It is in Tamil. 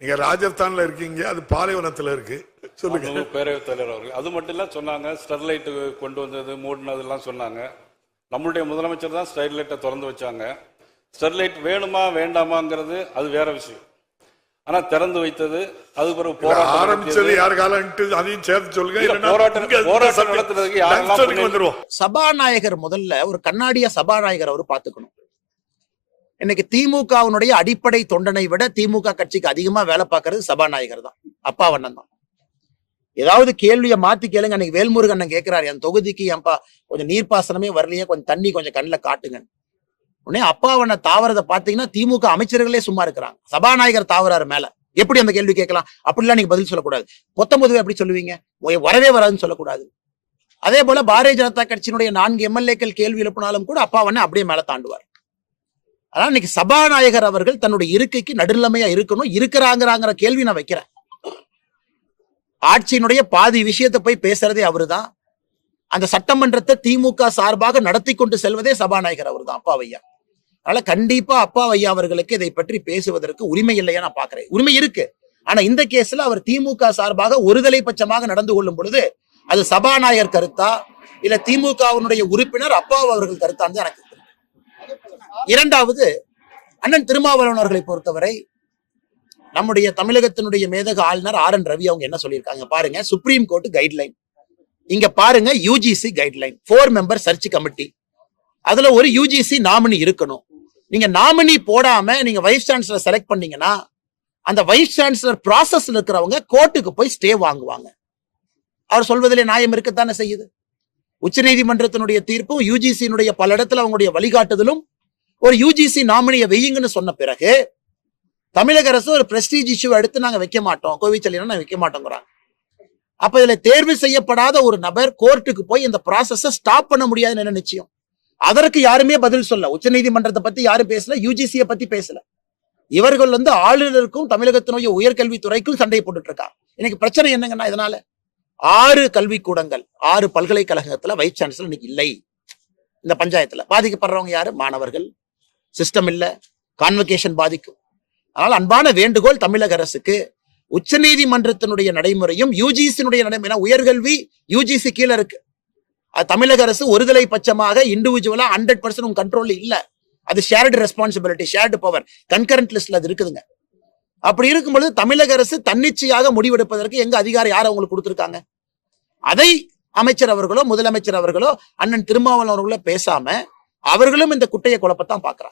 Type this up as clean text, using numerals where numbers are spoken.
நீங்க ராஜஸ்தான்ல இருக்கீங்க, அது பாலைவனத்துல இருக்கு. சொல்லுங்க. பேரவைத் தலைவர் அவர்கள் அது மட்டும் இல்ல சொன்னாங்க. ஸ்டெர்லைட் கொண்டு வந்தது மூடினதெல்லாம் சொன்னாங்க. நம்மளுடைய முதலமைச்சர் தான் ஸ்டெர்லைட்டை திறந்து வச்சாங்க. ஸ்டெர்லைட் வேணுமா வேண்டாமாங்கிறது அது வேற விஷயம். ஆனா திறந்து வைத்தது அது பிறகு போராட்டம் ஆரம்பிச்சது யார் காலன்ட்டு அதையும் சேர்த்து சொல்லுங்க. போராட்டம் நடத்துறதுக்கு யாரெல்லாம் வந்துருவோம். சபாநாயகர் முதல்ல ஒரு கண்ணாடிய சபாநாயகர் அவர் பார்த்துக்கணும். இன்னைக்கு திமுகவினுடைய அடிப்படை தொண்டனை விட திமுக கட்சிக்கு அதிகமா வேலை பார்க்கறது சபாநாயகர் தான், அப்பாவண்ணன் தான். ஏதாவது கேள்வியை மாத்தி கேளுங்க. அன்னைக்கு வேல்முருகன் கேட்கிறாரு, என் தொகுதிக்கு ஏன்பா கொஞ்சம் நீர்ப்பாசனமே வரலையே, கொஞ்சம் தண்ணி கொஞ்சம் கண்ணில் காட்டுங்க. உடனே அப்பாவண்ண தாவறதை பாத்தீங்கன்னா திமுக அமைச்சர்களே சும்மா இருக்கிறாங்க. சபாநாயகர் தாவறாரு மேல, எப்படி அந்த கேள்வி கேட்கலாம்? அப்படிலாம் நீங்க பதில் சொல்லக்கூடாது. பொத்தம்பதுவே எப்படி சொல்லுவீங்க? வரவே வராதுன்னு சொல்லக்கூடாது. அதே போல பாரதிய ஜனதா கட்சியினுடைய 4 எம்எல்ஏக்கள் கேள்வி எழுப்பினாலும் கூட அப்பாவண்ண அப்படியே மேல தாண்டுவார். ஆனா இன்னைக்கு சபாநாயகர் அவர்கள் தன்னுடைய இருக்கைக்கு நடுநிலைமையா இருக்கணும். இருக்கிறாங்கிற கேள்வி நான் வைக்கிறேன். ஆட்சியினுடைய பாதி விஷயத்தை போய் பேசுறதே அவருதான். அந்த சட்டமன்றத்தை திமுக சார்பாக நடத்தி கொண்டு செல்வதே சபாநாயகர் அவர் தான், அப்பாவையா. அதனால கண்டிப்பா அப்பாவையா அவர்களுக்கு இதை பற்றி பேசுவதற்கு உரிமை இல்லையா நான் பாக்குறேன். உரிமை இருக்கு. ஆனா இந்த கேஸ்ல அவர் திமுக சார்பாக ஒருதலை பட்சமாக நடந்து கொள்ளும் பொழுது அது சபாநாயகர் கருத்தா இல்ல திமுகவினுடைய உறுப்பினர் அப்பாவு அவர்கள் கருத்தான்னு எனக்கு. இரண்டாவது, அண்ணன் திருமாவளவன் அவர்களை பொறுத்தவரை நம்முடைய தமிழகத்தினுடைய மேதக ஆளுநர் RN ரவி அவங்க என்ன சொல்லியிருக்காங்க பாருங்க. சுப்ரீம் கோர்ட் கைட்லைன், இங்க பாருங்க UGC guideline, 4 member search committee. அதுல ஒரு UGC நாமினி இருக்கணும். நீங்க நாமினி போடாம நீங்க வைஸ் சான்சலர் செலக்ட் பண்ணீங்கன்னா அந்த வைஸ் சான்சலர் ப்ராசஸ்ல இருக்கிறவங்க கோர்ட்டுக்கு போய் ஸ்டே வாங்குவாங்க. அவர் சொல்வதிலே நியாயம் இருக்கத்தானே செய்யுது. உச்ச நீதிமன்றத்தினுடைய தீர்ப்பும் UGC பல இடத்துல அவங்களுடைய வழிகாட்டுதலும் ஒரு UGC நாமினியை வெய்யுங்கன்னு சொன்ன பிறகு தமிழக அரசு ஒரு பிரஸ்டீஜ் இஷ்யூ எடுத்து நாங்க வைக்க மாட்டோம், கோவிச்செல்லினா வைக்க மாட்டோங்கிறாங்க. அப்ப இதுல தேர்வு செய்யப்படாத ஒரு நபர் கோர்ட்டுக்கு போய் இந்த ப்ராசஸ ஸ்டாப் பண்ண முடியாதுன்னு என்ன நிச்சயம்? அதற்கு யாருமே பதில் சொல்ல. உச்ச நீதிமன்றத்தை பத்தி யாரும் பேசல, UGC பத்தி பேசல. இவர்கள் ஆளுநருக்கும் தமிழகத்தினுடைய உயர்கல்வித்துறைக்கும் சண்டை போட்டுட்டு இருக்காங்க. இன்னைக்கு பிரச்சனை என்னங்கன்னா, இதனால 6 கல்விக்கூடங்கள் 6 பல்கலைக்கழகத்துல வைஸ் சான்சலர் இன்னைக்கு இல்லை. இந்த பஞ்சாயத்துல பாதிக்கப்படுறவங்க யாரு? மாணவர்கள். சிஸ்டம் இல்ல, கான்வகேஷன் பாதிக்கும். அதனால அன்பான வேண்டுகோள் தமிழக அரசுக்கு, உச்ச நீதிமன்றத்தினுடைய நடைமுறையும் UGC நடைமுறை, உயர்கல்வி UGC கீழே இருக்கு. அது தமிழக அரசு ஒருதலை பட்சமாக இண்டிவிஜுவலா 100% கண்ட்ரோல் இல்ல. அது shared responsibility, shared power, concurrent லிஸ்ட்ல அது இருக்குதுங்க. அப்படி இருக்கும்பொழுது தமிழக அரசு தன்னிச்சையாக முடிவெடுப்பதற்கு எங்க அதிகாரம் யார் அவங்களுக்கு கொடுத்திருக்காங்க? அதை அமைச்சர் அவர்களோ முதலமைச்சர் அவர்களோ அண்ணன் திருமாவளவன் அவர்களோ பேசாம அவர்களும் இந்த குட்டையை குழப்பத்தான் பாக்குறாங்க.